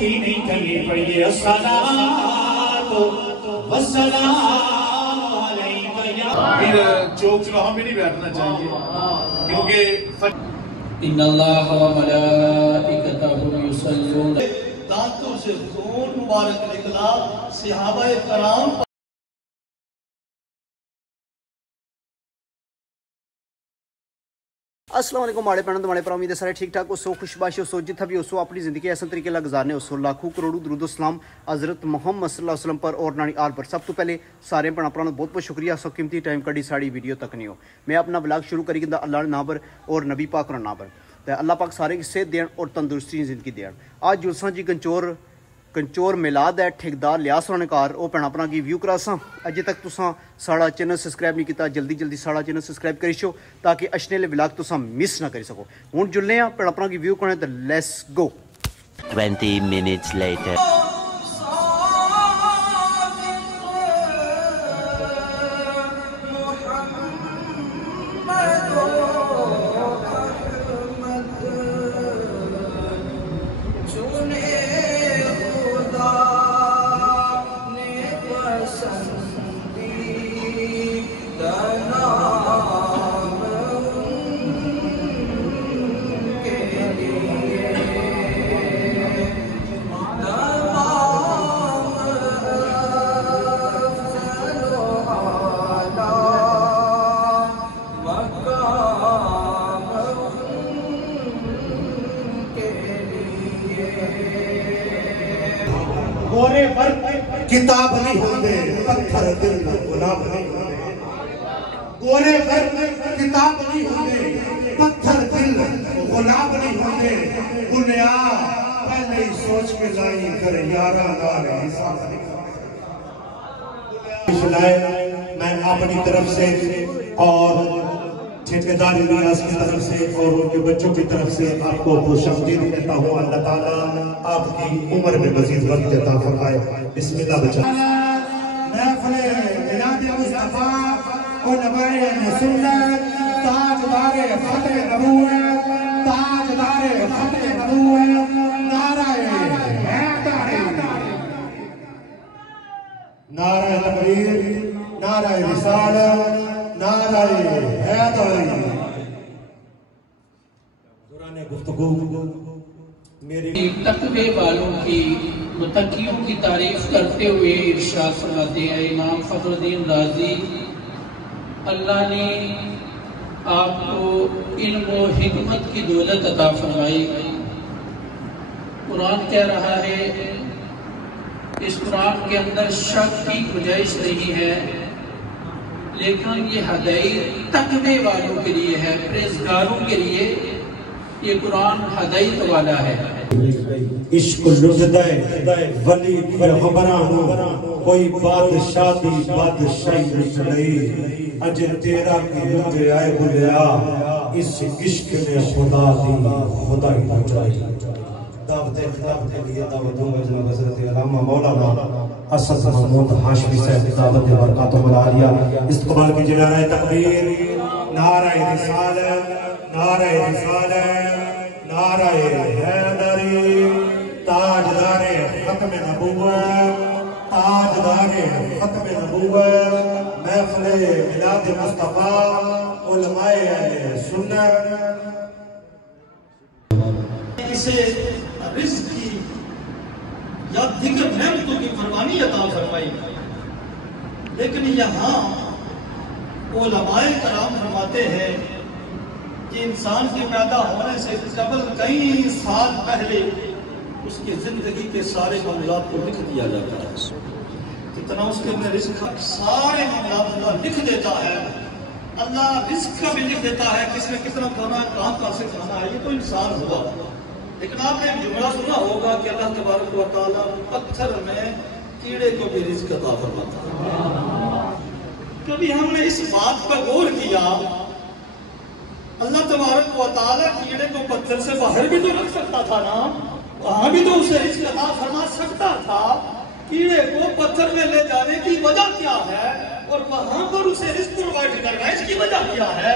کی نہیں کرنی پڑیے الصلاۃ والسلام علیکہ یا پھر چوک چلو ہم بھی نہیں بیٹھنا چاہیے کیونکہ ان اللہ و ملائکتہ یصلون دانتوں سے خون مبارک نکلا صحابہ کرام السلام علیکم ماڑے پہنوں تمہارے پر امید ہے سارے ٹھیک ٹھاک ہو سو خوش باشی ہو سو جتھا بھی ہو سو اپنی زندگی ایسا طریقے لگ گزارنے ہو سو لاکھوں کروڑوں درود و سلام حضرت محمد صلی اللہ علیہ وسلم پر اور نانی آل پر سب تو پہلے سارے بھنا بہت بہت شکریہ سو قیمتی ٹائم کڑی ساڑی ویڈیو تک نہیں ہو میں اپنا بلاگ شروع کری گا اللہ نام پر اور نبی پاک اور نام پر اللہ پاک سارے کی صحت دین اور تندرستی زندگی دین آج جلساں جی کنچور میلاد ہے ٹھیکدار لیاس ہونے کار او پہنا اپنا کی ویو کرا ساں اجے تک تساں ساڑا چینل سبسکرائب نہیں کیتا جلدی ساڑا چینل سبسکرائب کری شو تاکہ اشنے لے ولاگ تساں مس نہ کری سکو ہن جلنے ہیں پہنا اپنا کی ویو کرنے تے لیٹس گو 20 minutes later گورے پر کتاب نہیں ہوندے پتھر دل غلام نہیں ہوندے گورے پر کتاب نہیں ہوندے پتھر دل غلام نہیں ہوندے دنیا پہلے ہی سوچ کے لائی کر یارہ نال حساب نہیں کرتے میں اپنی طرف سے اور ٹھیکیدار ریاض کی طرف سے اور ان کے بچوں کی طرف سے آپ کو خوش آمدید کہتا ہوں اللہ تعالیٰ آپ کی عمر میں مزید وقت عطا فرمائے بسم اللہ بچا محفل میلاد مصطفیٰ علماء سنت تاجدار ختم نبوت تاجدار ختم نبوت نعرہ حیدری نعرہ تکبیر نعرہ رسالت نعرہ حیدری دوران گفتگو میری تقوی والوں کی متقیوں کی تعریف کرتے ہوئے ارشاد فرماتے ہیں امام فخر الدین رازی اللہ نے آپ کو علم و حکمت کی دولت عطا فرمائی قرآن کہہ رہا ہے اس قرآن کے اندر شک کی گنجائش نہیں ہے لیکن یہ ہدایت تقوی والوں کے لیے ہے پرہیزگاروں کے لیے یہ قرآن ہدایت والا ہے عشق لٹدے ولی خبرانو کوئی بادشاہی لٹدئی اج تیرا کی لٹے آئے بلیا اس عشق نے خدا دی خدائی لٹائی دعوت خطاب کے لیے دعوت دوں گا جناب حضرت علامہ مولانا اسد محمود ہاشمی صاحب دعوت برکات و ملالیا استقبال کی نعرہ تکبیر نعرہ رسالت نعرہ حیدری تاجدار ختم نبوت تاجدار ختم نبوت محفل میلاد مصطفیٰ علماء سنت اسے رزق کی یا دیگر نعمتوں کی فراوانی عطا فرمائی لیکن یہاں علماء کرام فرماتے ہیں کہ انسان کے پیدا ہونے سے قبل کئی سال پہلے اس کی زندگی کے سارے معاملات کو لکھ دیا جاتا ہے کتنا اس کے اندر رزق سارے معاملات اللہ لکھ دیتا ہے اللہ رزق کا بھی لکھ دیتا ہے کس میں کتنا کھانا ہے کہاں سے کھانا ہے یہ تو انسان ہوا لیکن آپ نے ایک جملہ سنا ہوگا کہ اللہ تبارک و تعالیٰ پتھر میں کیڑے کو بھی رزق عطا فرماتا ہے کبھی ہم نے اس بات پر غور کیا اللہ تبارک و تعالیٰ کیڑے کو پتھر سے باہر بھی تو رکھ سکتا تھا نا وہاں بھی تو اسے رزق عطا فرما سکتا تھا کیڑے کو پتھر میں لے جانے کی وجہ کیا ہے اور وہاں پر اسے رزق پرووائڈ کرنا اس کی وجہ کیا ہے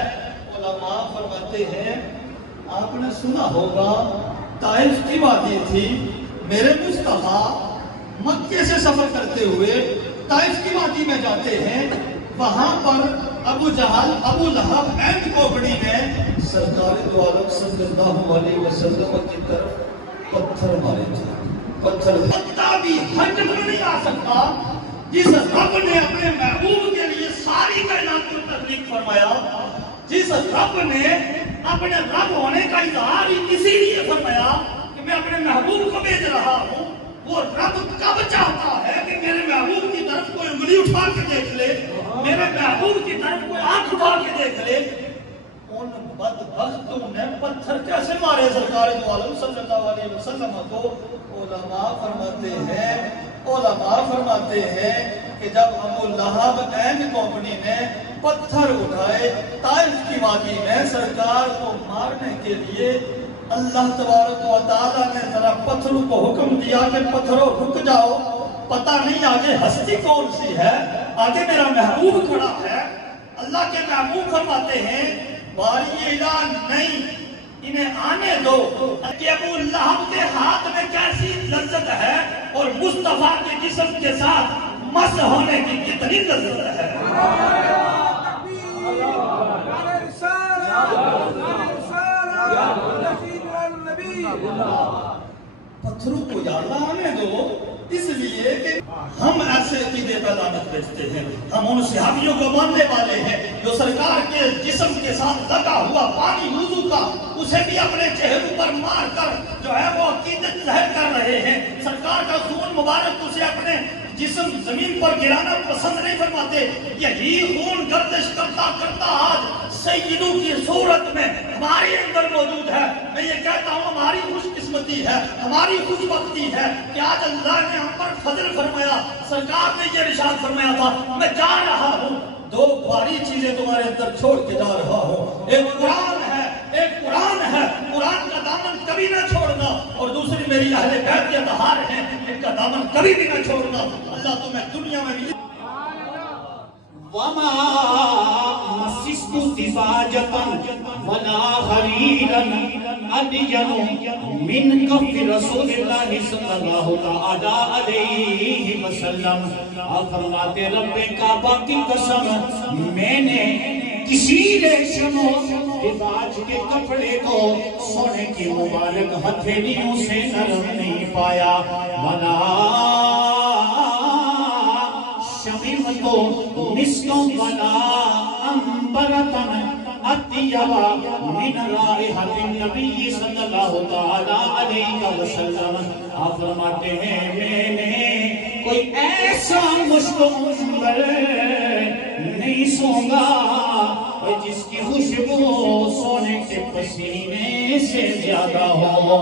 علماء فرماتے ہیں آپ نے سنا ہوگا طائف کی وادی تھی میرے مصطفیٰ مکے سے سفر کرتے ہوئے طائف کی وادی میں جاتے ہیں، وہاں پر ابو جہل، ابو لہب اینڈ کمپنی نے سرکار دو عالم صلی اللہ علیہ وسلم کی طرف پتھر مارے تھے. پتھر پتا بھی ہٹ نہیں آ سکتا جس رب نے اپنے محبوب کے لیے ساری کائنات کو تخلیق فرمایا، جس رب نے اپنے رب ہونے کا اظہار اسی لیے فرمایا کہ میں اپنے محبوب کو بھیج رہا ہوں. وہ رب کب چاہتا ہے کہ میرے محبوب کی طرف کوئی انگلی اٹھا کے دیکھ لے، میرے محبوب کی طرف کوئی آنکھ اٹھا کے دیکھ لے. ان بدبختوں نے پتھر کیسے مارے سرکار دو عالم صلی اللہ علیہ وسلم کو؟ علماء فرماتے ہیں کہ جب ابو لہب اینڈ کمپنی نے پتھر اٹھائے طائف کی وادی میں سرکار کو مارنے کے لیے، اللہ تبارک و تعالیٰ نے ذرا پتھروں کو حکم دیا کہ پتھروں رک جاؤ، پتہ نہیں آگے ہستی کون سی ہے، آگے میرا محبوب کھڑا ہے. اللہ کے محبوب فرماتے ہیں باری اعلان نہیں، انہیں آنے دو کہ ابو لہب کے ہاتھ میں کیسی لذت ہے اور مصطفیٰ کے جسم کے ساتھ مس ہونے کی کتنی لذت ہے. پتھروں کو یا اللہ آنے دو، اس لیے کہ ہم ایسے عقیدے پہ لعنت بھیجتے ہیں. ہم ان صحابیوں کو ماننے والے ہیں جو سرکار کے جسم کے ساتھ لگا ہوا پانی وضو کا اسے بھی اپنے چہروں پر مار کر جو ہے وہ عقیدت ظاہر کر رہے ہیں. سرکار کا خون مبارک اسے اپنے جسم زمین پر گرانا پسند نہیں فرماتے. یہی خون گردش کرتا کرتا آج سیدوں کی صورت میں ہمارے اندر موجود ہے. میں یہ کہتا ہوں ہماری خوش قسمتی ہے، ہماری خوش بختی ہے کہ آج اللہ نے ہم پر فضل فرمایا. سرکار نے یہ ارشاد فرمایا تھا میں جا رہا ہوں، دو باری چیزیں تمہارے اندر چھوڑ کے جا رہا ہوں. ایک قرآن ہے، ایک قرآن ہے، قرآن کا دامن کبھی نہ چھوڑنا، اور دوسری میری اہل بیت کے اطہار ہیں، ان کا دامن کبھی بھی نہ چھوڑنا. اللہ تمہیں دنیا میں بھی وما مسست دباجة ولا حريرا أدين من كف رسول الله صلى الله تعالى عليه وسلم. آپ فرماتے رب کعبہ کی قسم میں نے کسی ریشم و دباج کے کپڑے کو سونے کی مبارک ہتھیلیوں سے نرم نہیں پایا. ولا شمیمتو مسکوں ولا امبرتن اتیبا من رائحت النبی صلی اللہ تعالی علیہ وسلم. آپ فرماتے ہیں میں نے کوئی ایسا مشک امبر نہیں سونگا جس کی خوشبو سونے کے پسینے سے زیادہ ہو.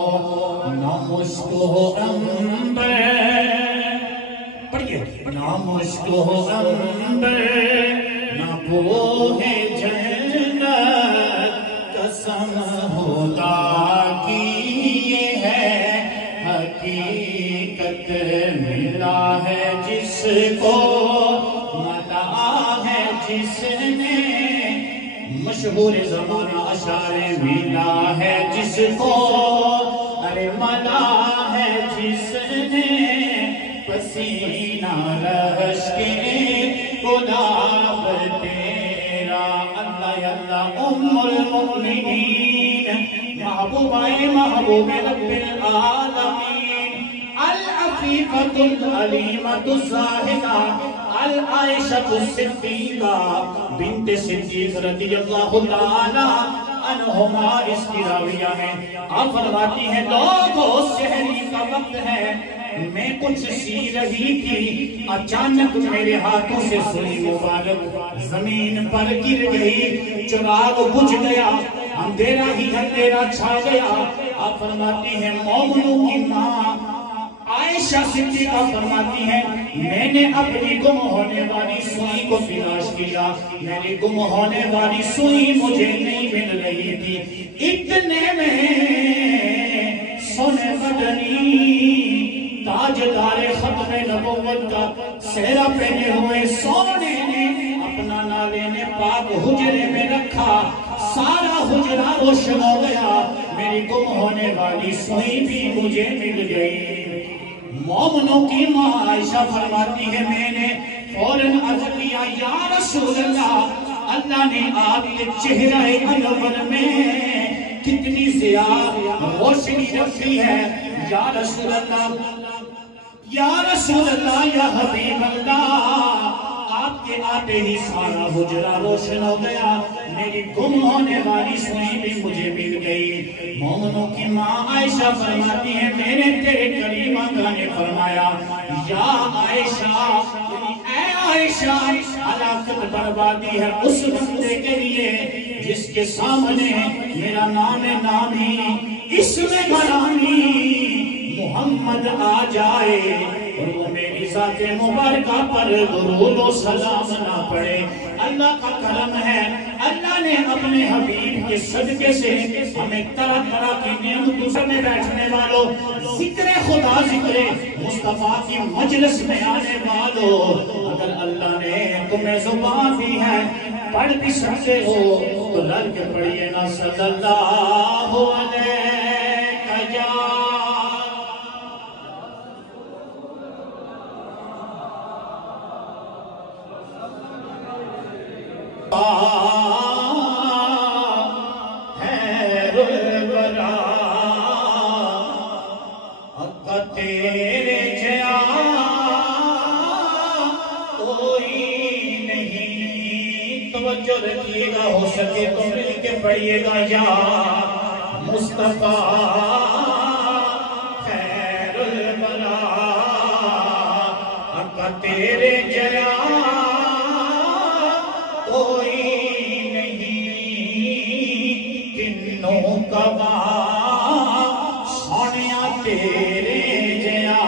نہ مشک ہو امبر، پڑھئے، نہ مشک ہو امبر نہ بو ہے جنت، قسم خدا کی یہ ہے حقیقت. ملا ہے جس کو ملا ہے جس نے مشہور زمانہ اشعار. ملا ہے جس کو ارے ملا ہے جس نے پسینہ رش کے گلاب تیرا. اللہ اللہ ام المؤمنین محبوبہ محبوب رب العالمین العفیفۃ العلیمۃ الزاہدہ العائشۃ الصدیقہ بنت صدیق رضی اللہ تعالی عنہما. اس کی راویہ ہیں آپ فرماتی ہیں لوگوں سحری کا وقت ہے، میں کچھ سی رہی تھی، اچانک میرے ہاتھوں سے سوئی مبارک زمین پر گر گئی، چراغ بجھ گیا، اندھیرا ہی اندھیرا چھا گیا. آپ فرماتی ہیں مومنوں کی ماں عائشہ صدیقہ فرماتی ہیں میں نے اپنی گم ہونے والی سوئی کو تلاش کیا، میری گم ہونے والی سوئی مجھے نہیں مل رہی تھی. اتنے میں سونے بدنی تاجدار ختم نبوت کا سہرا پہنے ہوئے سونے نے اپنا نالے نے پاک حجرے میں رکھا. سارا حجرہ روشن ہو گیا. میری گم ہونے والی سوئی بھی مجھے مل گئی۔ مومنوں کی ماں عائشہ فرماتی ہے میں نے فوراً عرض کیا یا رسول اللہ نے آپ کے چہرہ انور میں کتنی زیادہ روشنی رکھی ہے۔ یا رسول اللہ یا حبیب اللہ، آپ کے آتے ہی سارا حجرہ روشن ہو گیا، میری گم ہونے والی سوئی بھی مجھے مل گئی۔ مومنوں کی ماں عائشہ فرماتی ہے میں نے تیرے قریب آقا نے فرمایا یا عائشہ، اے عائشہ، ہلاکت بربادی ہے اس بندے کے لیے جس کے سامنے میرا نام نامی اسم گرامی محمد آ جائے اور وہ میری ذات مبارکہ پر درود و سلام نہ پڑے۔ اللہ کا کرم ہے، اللہ نے اپنے حبیب کے صدقے سے ہمیں طرح طرح کی نعمتوں میں بیٹھنے والوں، ذکر خدا ذکر مصطفیٰ کی مجلس میں آنے والوں، اگر اللہ نے تمہیں زبان دی ہے پڑھ بھی سکتے ہو تو لڑ کے پڑھیے نا صلی اللہ علیہ تیرے جیا کوئی نہیں۔ توجہ رکھیے گا، ہو سکے تو مل کے پڑھیے گا یا مصطفیٰ خیر الورا آقا تیرے جیا کوئی نہیں، کنوں کا سونیا تیرے جیا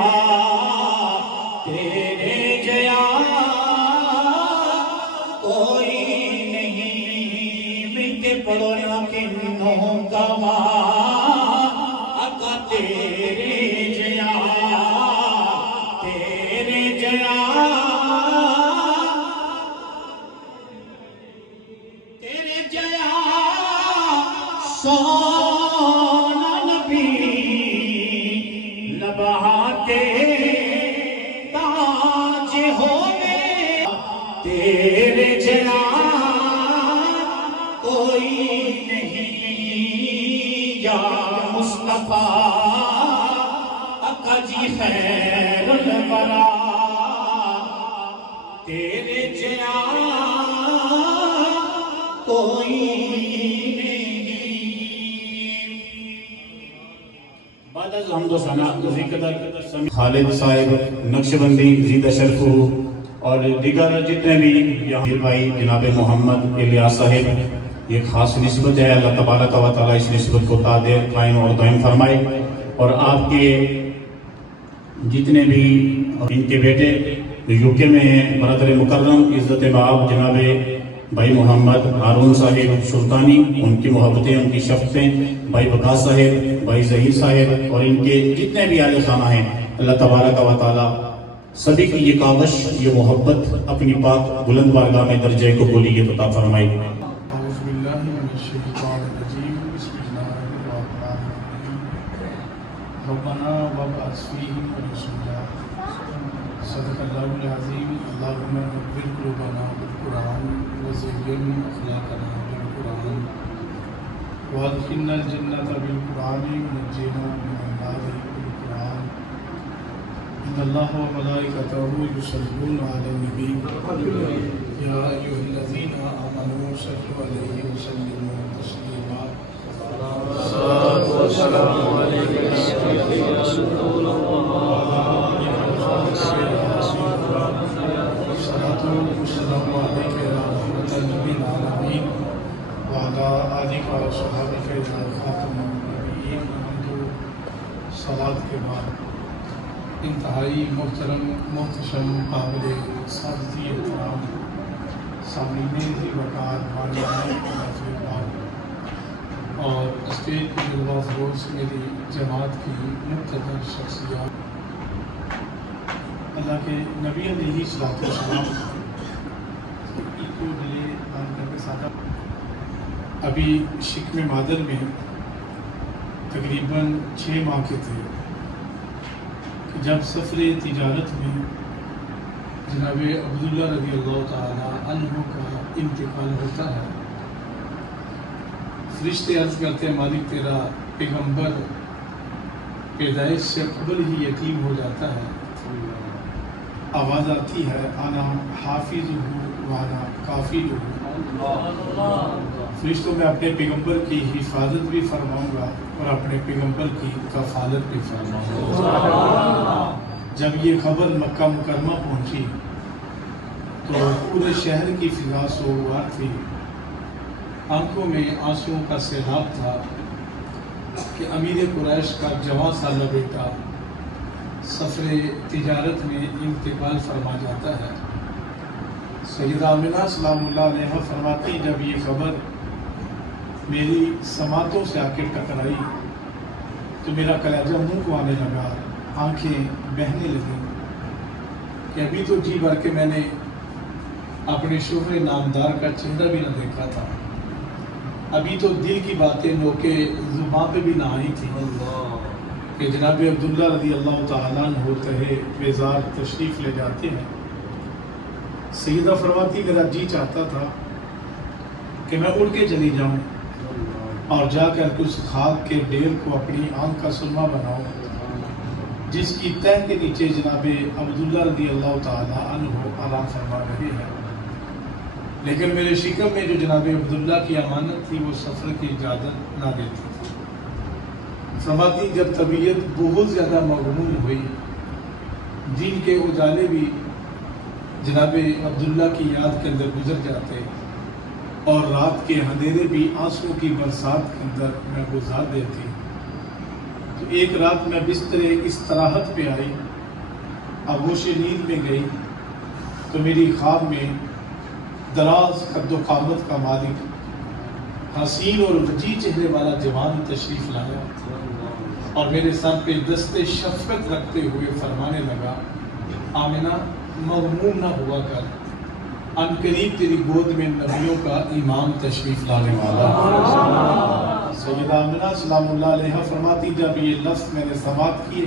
کوئی نہیں، مل کے پڑھو نا کنوں کا آقا تیرے جیا سونا نبی نبہاتے تاج ہوئے تیرے جنا کوئی نہیں، یا مصطفیٰ آقا جی خیر الورا تیرے جنا کوئی بعد از حمد و ثنا ذکر خالد صاحب نقشبندی زیدہ شرفو اور دیگر جتنے بھی یہاں بھائی جناب محمد الیاس صاحب، یہ خاص نسبت ہے، اللہ تبارک و تعالیٰ اس نسبت کو تعدیر قائم اور دائم فرمائے، اور آپ کے جتنے بھی ان کے بیٹے یوکے میں ہیں، برادر مکرم عزت باب جناب بھائی محمد ہارون صاحب سلطانی، ان کی محبتیں، ان کی شفقتیں، بھائی وقاص صاحب، بھائی ظہیر صاحب اور ان کے جتنے بھی اہل خانہ ہیں، اللہ تبارک و تعالیٰ سبھی کی یہ کاوش، یہ محبت اپنی پاک بلند بارگاہ میں درجہ قبولیت عطا فرمائی۔ اعوذ باللہ من الشیطان الرجیم، بسم اللہ الرحمن الرحیم، ربنا وابعث فیہم رسولا صدق اللہ العظیم، اللہم نور قلوبنا بالقرآن وزین اخلاقنا بالقرآن وادخلنا الجنة بالقرآن ونجینا من النار بالقرآن، ان اللہ وملائکتہ یصلون علی النبی یا ایھا الذین آمنوا صلوا علیہ وسلموا تسلیما۔ الصلاۃ والسلام علیک یا رسول اللہ، الصلاۃ والسلام علیک یا رحمۃ للعالمین وعلی آلک و صحابک یا خاتم النبیین۔ صلاۃ کے بعد انتہائی محتشم قابل سعادتی احترام سامعین ذی وقار اور اسٹیج پر جلوہ فروز میری جماعت کی مقتدر شخصیات، اللہ کے نبی علیہ السلام کو دلے بان کر کے ساتھ ابھی شکم مادر میں तकरीबन 6 माह के थे कि जब सफ़र तिजारत में जनाब अब्दुल्ला रज़ी अल्लाह ताला अन्हु का इंतकाल होता है। फरिश्ते अर्ज़ करते हैं मालिक तेरा पैगंबर पैदाइश से कबल ही यतीम हो जाता है। आवाज़ आती है आना हाफिज हूँ वाना काफिल हूँ। फरिश्तों में अपने पैगंबर की हिफाजत भी फरमाऊँगा और अपने पैगंबर की कफालत भी फरमाऊँगा। जब ये खबर मक्का मुकरमा पहुँची तो पूरे शहर की फिजा सोगवार थी। आंखों में आंसुओं का सैलाब था कि अमीर कुरैश का जवां साला बेटा सफ़र तिजारत में इंतकाल फरमा जाता है। सैयदा आमिना सलामुल्लाह अलैहा फरमाती जब ये खबर मेरी समातों से आके टकराई तो मेरा कलेजा मुंह को आने लगा, आंखें बहने लगी कि अभी तो जी भर के मैंने अपने शोहरे नामदार का चेहरा भी न देखा था। अभी तो दिल की बातें लोके जुबान पे भी ना आई थी कि जनाब अब्दुल्ला रज़ी अल्लाह ताला अन्हु तहे बेजार तशरीफ़ ले जाते हैं। सैयदा फरमाती मेरा जी चाहता था कि मैं उड़ के चली जाऊं और जाकर उस खाक के ढेर को अपनी आंख का सुरमा बनाऊं जिसकी तह के नीचे जनाब अब्दुल्ला रज़ी अल्लाह ताला अन्हु आराम फरमा रहे हैं। लेकिन मेरे शिकम में जो जनाब अब्दुल्ला की अमानत थी वो सफ़र की इजाज़त ना देती थी। फरमाती जब तबीयत बहुत ज़्यादा मगमूम हुई, दिन के उजाले भी जनाब अब्दुल्ला की याद के अंदर गुजर जाते और रात के अंधेरे भी आंसुओं की बरसात के अंदर मैं गुजार देती। तो एक रात मैं बिस्तरे इस्तराहत पे आई, आगोश नींद में गई तो मेरी ख्वाब में दराज कद्दो कामत का मालिक हसीन और वजी चेहरे वाला जवान तशरीफ लाया और मेरे सर पे दस्ते शफकत रखते हुए फरमाने लगा, आमिना मगमूम ना हुआ कर, अनकरीब तेरी गोद में नबियों का इमाम तशरीफ लाने वाला। सैयदा आमिना सलामुल्लाह अलैहा फरमाती जब ये लफ्ज़ मैंने समात किए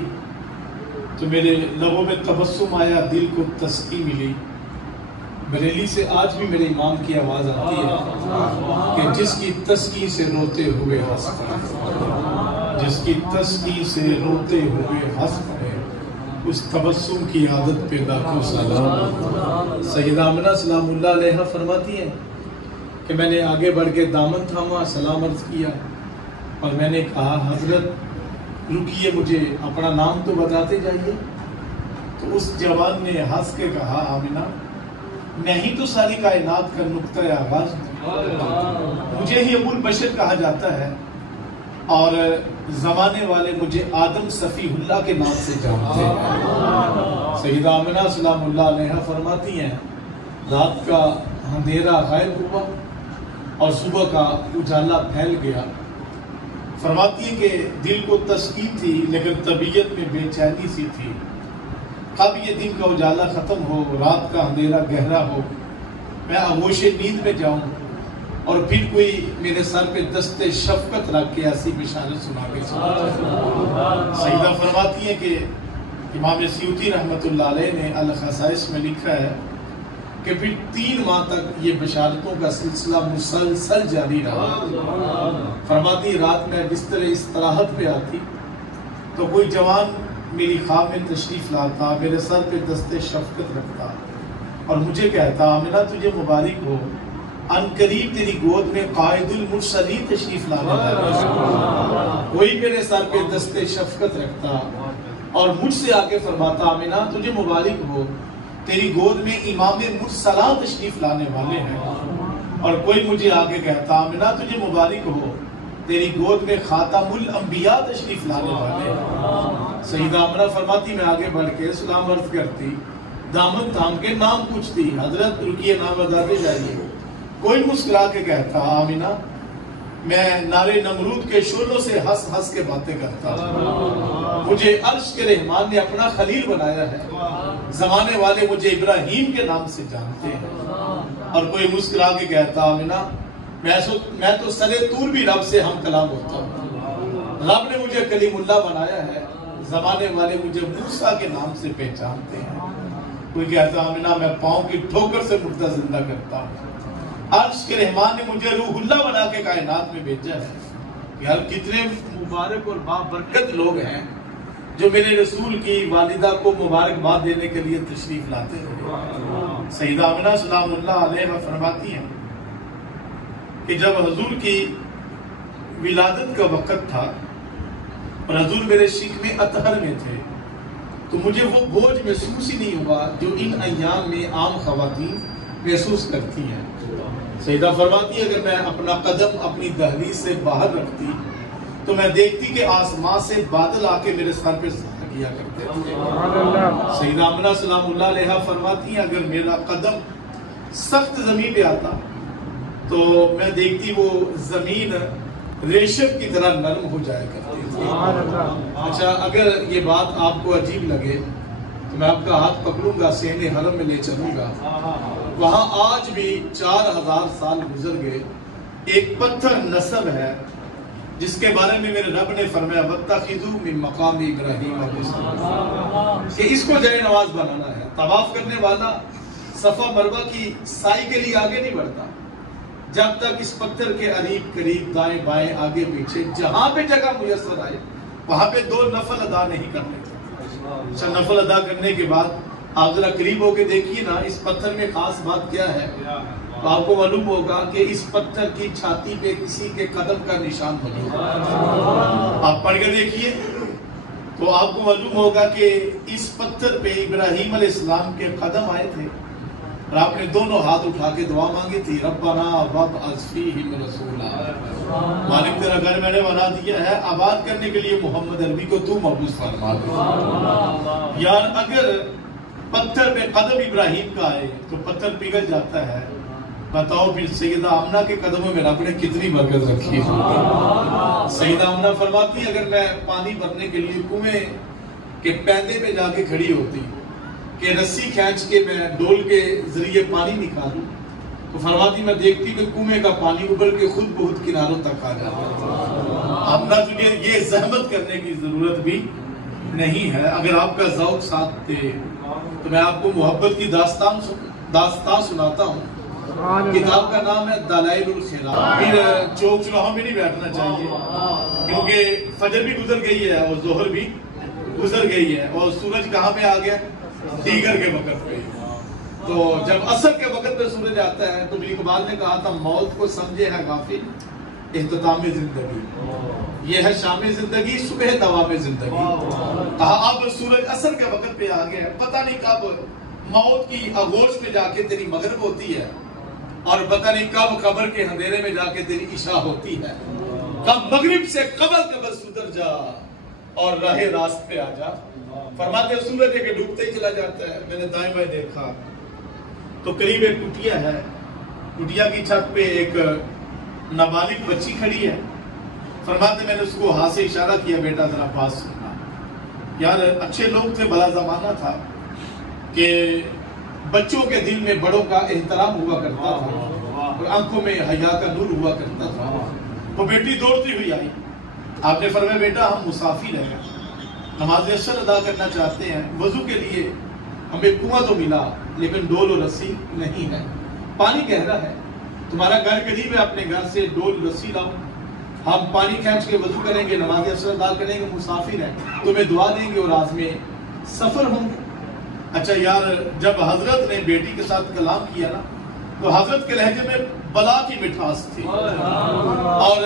तो मेरे लबों में तबस्सुम आया, दिल को तस्की मिली। बरेली से आज भी मेरे इमाम की आवाज़ आती है कि जिसकी तस्की से रोते हुए हंसते, जिसकी तस्की से रोते हुए हंसते, उस तबस्सुम की आदत पे लाखों सलाम। सैयदा आमिना सलामुल्लाह अलैहा फरमाती हैं कि मैंने आगे बढ़ के दामन थामा, सलाम अर्ज़ किया और मैंने कहा हजरत रुकिए, मुझे अपना नाम तो बताते जाइए। तो उस जवान ने हंस के कहा, आमिना मैं ही तो सारी कायनात का नुक्ता आगाज, मुझे ही अबुल बशर कहा जाता है और जमाने वाले मुझे आदम सफीहुल्लाह के नाम से जानते हैं। सैयदा आमिना सलामुल्लाह अलैहा फरमाती हैं रात का अंधेरा गायब हुआ और सुबह का उजाला फैल गया। फरमाती है कि दिल को तस्कीन थी लेकिन तबीयत में बेचैनी सी थी। कब ये दिन का उजाला ख़त्म हो, रात का अंधेरा गहरा हो, मैं आगोश नींद में जाऊं और फिर कोई मेरे सर पे दस्ते शफकत रख के ऐसी बिशारत सुना के सईदा फरमाती है कि इमाम सियूती रहमतुल्लाह अलैह ने अल खसाइस में लिखा है कि फिर 3 माह तक ये बिशारतों का सिलसिला मुसलसल जारी रहा। फरमाती रात में बिस्तर इस्तराहत पे आती तो कोई जवान मेरी ख्वाब में तशरीफ लाता, मेरे सर पे दस्ते शफकत रखता और मुझे कहता, आमिना तुझे मुबारक हो, अनकरीब तेरी गोद में कायदुल मुरसलीन तशरीफ लाने वाला। कोई मेरे सर पे दस्ते शफकत रखता और मुझसे आके फरमाता, आमिना तुझे मुबारक हो, तेरी गोद में इमाम मुरसला तशरीफ लाने वाले हैं। और कोई मुझे आके कहता, आमिना तुझे मुबारक हो, तेरी गोद में खातमुल अंबिया तशरीफ लाने वाले हैं। सईदा आमिना फरमाती मैं आगे बढ़ के सलाम अर्ज करती, दामन थाम के नाम पूछती, हजरत रुकिए नाम बताते जाइए। कोई मुस्कुरा के कहता, आमिना मैं नारे नमरूद के शोलों से हंस हंस के बातें करता हूँ, मुझे अर्श के रहमान ने अपना खलील बनाया है, जमाने वाले मुझे इब्राहिम के नाम से जानते हैं। और कोई मुस्कुरा के कहता, आमिना मैं तो सरे तूर भी रब से हम कलाम होता हूँ, रब ने मुझे कलीमुल्लाह बनाया है, जमाने वाले मुझे मूसा के नाम से पहचानते हैं। कोई कहता आमिना मैं पाँव की ठोकर से मुर्दा जिंदा करता हूँ। अर्श के रहमान ने मुझे रूहुल्लाह बना के कायनात में भेजा है। यार कितने मुबारक और बाबरकत लोग हैं जो मेरे रसूल की वालिदा को मुबारकबाद देने के लिए तशरीफ लाते हैं। सईदा आमिना सलामुल्लाह अलैहा फरमाती हैं कि जब हुजूर की विलादत का वक्त था और हुजूर मेरे शिकमे अतहर में थे, तो मुझे वो बोझ महसूस ही नहीं हुआ जो इन अय्याम में आम खवातीन महसूस करती हैं। सईदा फरमाती है अगर मैं अपना कदम अपनी दहलीज से बाहर रखती तो मैं देखती कि आसमां से बादल आके मेरे सर पे सफर किया करते थे। सईदा आमिना सलामुल्लाह अलैहा फरमाती हैं अगर मेरा कदम सख्त जमीन पे आता तो मैं देखती वो जमीन रेशम की तरह नरम हो जाया करती थी। अच्छा, अगर ये बात आपको अजीब लगे तो मैं आपका हाथ पकड़ूंगा, सेने हरम में ले चलूंगा। वहां आज भी 4000 साल गुजर गए एक पत्थर नस्ब है जिसके बारे में मेरे रब ने फरमाया वत्तखिज़ू मिन मकाम इब्राहीम कि इसको जय नवाज बनाना है। तवाफ करने वाला सफा मरवा की साई के लिए आगे नहीं बढ़ता जब तक इस पत्थर के करीब करीब दाएं बाएं आगे पीछे जहां पे जगह मुयस्सर आए वहां पे 2 नफल अदा नहीं करने। अच्छा, नफल अदा करने के बाद आप जरा करीब होके देखिए ना इस पत्थर में खास बात क्या है, तो आपको मालूम होगा कि इस पत्थर की छाती पे किसी के कदम का निशान मौजूद है। आप पढ़ के देखिए तो आपको मालूम होगा कि इस पत्थर पे इब्राहीम अलैहिस्सलाम के कदम आए थे और आपने दोनों हाथ उठा के दुआ मांगी थी, रब्बना वब्अस फीहिम रसूला, मालिक तेरा घर मैंने बना दिया है, आबाद करने के लिए मोहम्मद अरबी को तू मबूस फरमा दे। यार अगर पत्थर पे कदम इब्राहिम का आए तो पत्थर पिघल जाता है, बताओ फिर सैयदा आमना के कदमों में रब ने कितनी बरकत रखी है। सैयदा आमना फरमाती अगर मैं पानी भरने के लिए कुएं के पैदे पे जाके खड़ी होती कि रस्सी खींच के मैं डोल के जरिए पानी निकालूं तो फरमाती मैं देखती कि कुएं का पानी उबल के खुद बहुत किनारों तक आ जाता। आमना तुझे ये जहमत करने की जरूरत भी नहीं है। अगर आपका ज़ौक़ साथ दे तो मैं आपको मोहब्बत की दास्तान सुनाता हूँ। किताब का नाम है दलाइलुल खिरात। फिर चौक चौराहों में नहीं बैठना चाहिए क्योंकि फजर भी गुजर गई है और जोहर भी गुजर गई है और सूरज कहाँ पे आ गया, दीगर के वक्त पे। तो जब असर के वक्त पे सूरज आता है तो इकबाल ने कहा था मौत को समझे है गाफिल इख्तिताम जिंदगी, ये है शाम जिंदगी सुबह दवा में जिंदगी। कहा अब सूरज असर के वक्त पे आ गया, पता नहीं कब मौत की आगोश में जाके तेरी मगरिब होती है और पता नहीं कब कब्र के अंधेरे में जाके तेरी इशा होती है। कब मगरिब से कबल सुधर जा और राहे रास्त पे आ जा। फरमाते सूरज के डूबते ही चला जाता है। मैंने दाएं बाएं देखा तो करीब एक कुटिया है, कुटिया की छत पे एक नाबालिग बच्ची खड़ी है। फरमाते मैंने उसको हाथ से इशारा किया, बेटा जरा पास सुनना। यार अच्छे लोग थे, बड़ा जमाना था कि बच्चों के दिल में बड़ों का एहतराम हुआ करता था और आंखों में हया का नूर हुआ करता था। वो बेटी दौड़ती हुई आई, आपने फरमाया बेटा हम मुसाफिर हैं, नमाज असर अदा करना चाहते हैं, वजू के लिए हमें कुआं तो मिला लेकिन डोल और रस्सी नहीं है, पानी गहरा है, तुम्हारा घर करीब है, अपने घर से डोल रस्सी लाओ, हम पानी खींच के वजू करेंगे, नमाज असर अदा करेंगे, मुसाफिर हैं, तुम्हें दुआ देंगे और आज में सफर होंगे। अच्छा यार जब हजरत ने बेटी के साथ कलाम किया ना तो हजरत के लहजे में बला की मिठास थी और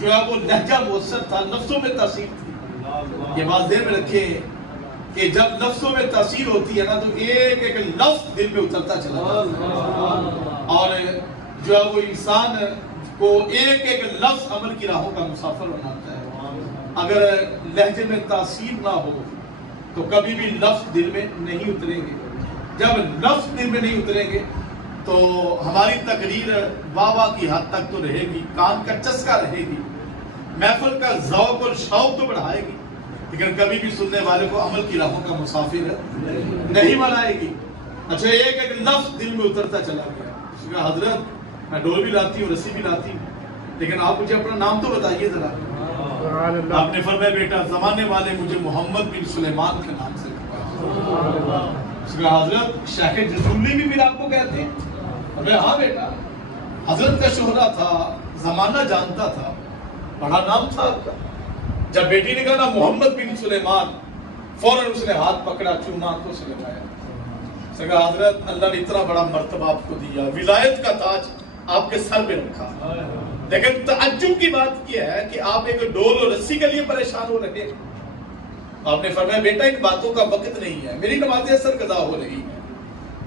जो है वो लहजा मुअस्सर था, लफ्जों में तासीर थी। ये बात ध्यान में रखें कि जब लफ्जों में तासीर होती है ना तो एक एक लफ्ज दिल में उतरता चला और जो है वो इंसान को एक एक लफ्ज अमल की राहों का मुसाफिर बनाता है। अगर लहजे में तासीर ना हो तो कभी भी लफ्ज दिल में नहीं उतरेंगे। जब लफ्ज दिल में नहीं उतरेंगे तो हमारी तकरीर वाह की हद तक तो रहेगी, कान का चस्का रहेगी, महफिल का ज़ौक़ और शौक तो बढ़ाएगी, लेकिन कभी भी सुनने वाले को अमल की राहों का मुसाफिर नहीं बनाएगी। अच्छा एक एक लफ्ज दिल में उतरता चला गया। हजरत मैं डोल भी लाती हूँ, रस्सी भी लाती हूँ, लेकिन आप मुझे अपना नाम तो बताइए जरा। आपने फरमाया बेटा जमाने वाले मुझे मोहम्मद बिन सुलेमान के नाम से पुकारते। हजरत शेख जसूली भी आपको कहते हैं? अरे हाँ बेटा, हजरत का शोहरा था, जमाना जानता था, बड़ा नाम था आपका। जब बेटी ने कहा ना मोहम्मद बिन सुलेमान, फौरन उसने हाथ पकड़ा, चूमा आंखों से लगाया। हजरत अल्लाह ने इतना बड़ा मर्तबा आपको दिया, विलायत का ताज आपके सर पे रखा, लेकिन तअज्जुब की बात यह है कि आप एक डोल और रस्सी के लिए परेशान हो रहे। आपने फरमाया बेटा इन बातों का वक्त नहीं है, मेरी नमाज असर कदा हो रही है।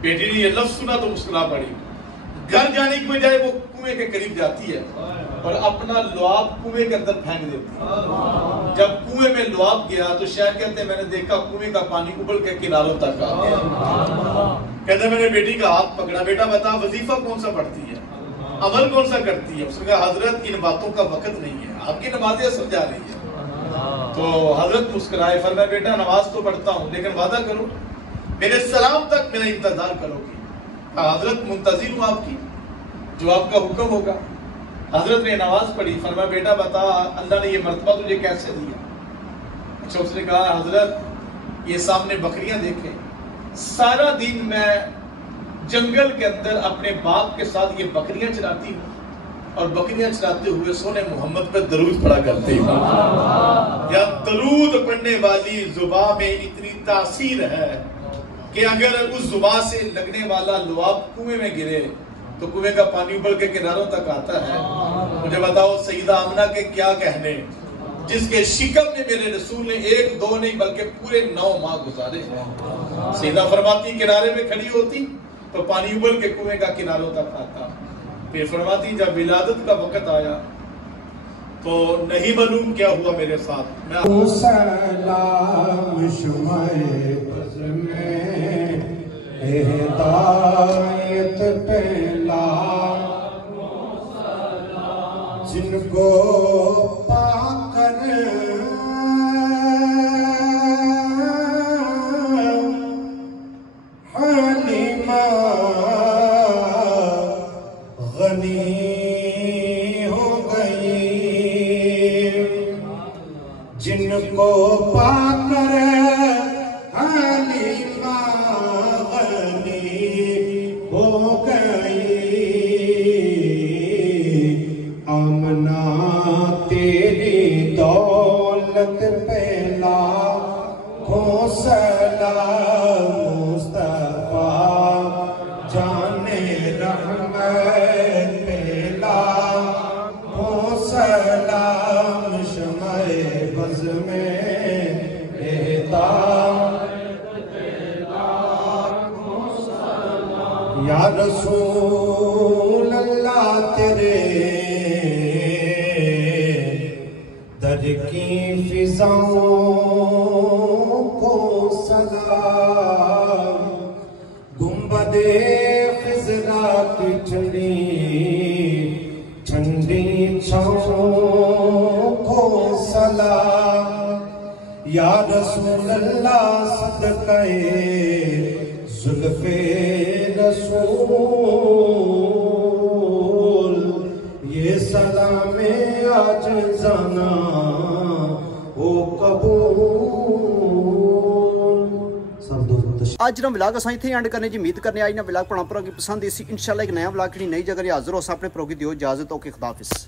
बेटी ने ये लफ्ज सुना तो मुस्कुरा पड़ी। घर जाने की बजाय वो कुएं के करीब जाती है और अपना लुआब कुएं के अंदर फेंक देती है। जब कुएं में लुआब गया तो शायद कहते मैंने देखा कुएं का पानी उबल के किनारों तक आ गया। कहते मैंने बेटी का हाथ पकड़ा, बेटा बता वजीफा कौन सा पढ़ती है, अमल कौन सा करती है? उसने कहा हजरत इन बातों का वक्त नहीं है, आपकी नमाज असर जा रही है। तो हजरत मुस्कुराए, फरमाया बेटा नमाज तो पढ़ता हूँ लेकिन वादा करो मेरे सलाम तक मेरा इंतजार करोगी। हजरत मुंतजिर हूँ आपकी, जो आपका हुक्म होगा। हजरत ने नमाज पढ़ी, फरमाया बेटा बता अल्लाह ने ये मर्तबा तुझे कैसे दिया? अच्छा उसने कहा हजरत ये सामने बकरियां देखे, सारा दिन मैं जंगल के अंदर अपने बाप के साथ ये बकरियां चराती हूँ और बकरियां चराते हुए सोने मोहम्मद पर दरूद पढ़ा करती हूँ। या दरूद पढ़ने वाली जुबान में इतनी तासीर है कि अगर उस जुबान से लगने वाला लुआब कुएं में गिरे तो कुएं का पानी उबल के किनारों तक आता है। मुझे बताओ सईदा आमना के क्या कहने, जिसके शिकम में मेरे रसूल ने 1-2 नहीं बल्कि पूरे 9 माह गुजारे। सईदा फरमाती किनारे में खड़ी होती तो पानी उबल के कुएं का किनारों तक आता। फिर फरमाती जब विलादत का वक्त आया तो नहीं मालूम क्या हुआ मेरे साथ। सलाम शुमाए बज़ में हिदायत पहला जिनको पाकर हलीमा गनी हो गई, जिनको पाकर हलीमा गनी हो गई। आमना तेरी दौलत पहला घोंसला मुस्तफा जाने रहमत पहला घोंसला शमाए बज़ में या रसूल अल्लाह तेरे दर की फिजाओं को सलाम, गुंबदे खिज़रा की ठंडी ठंडी छाँवों को सलाम। या रसूल अल्लाह सदक़े ज़ुल्फ़े रसूल, ये सलामे आज जाना ओ कबूल। आज जरा विलाग असां इत्थे एंड करने की उम्मीद करने आज ना विलाग पढ़ा की पसंद इसी इंशाल्लाह एक नया विलाग की नई जगह हाजिर हो अपने प्रोगी दियो इजाजत ओके खुदा हाफिज़।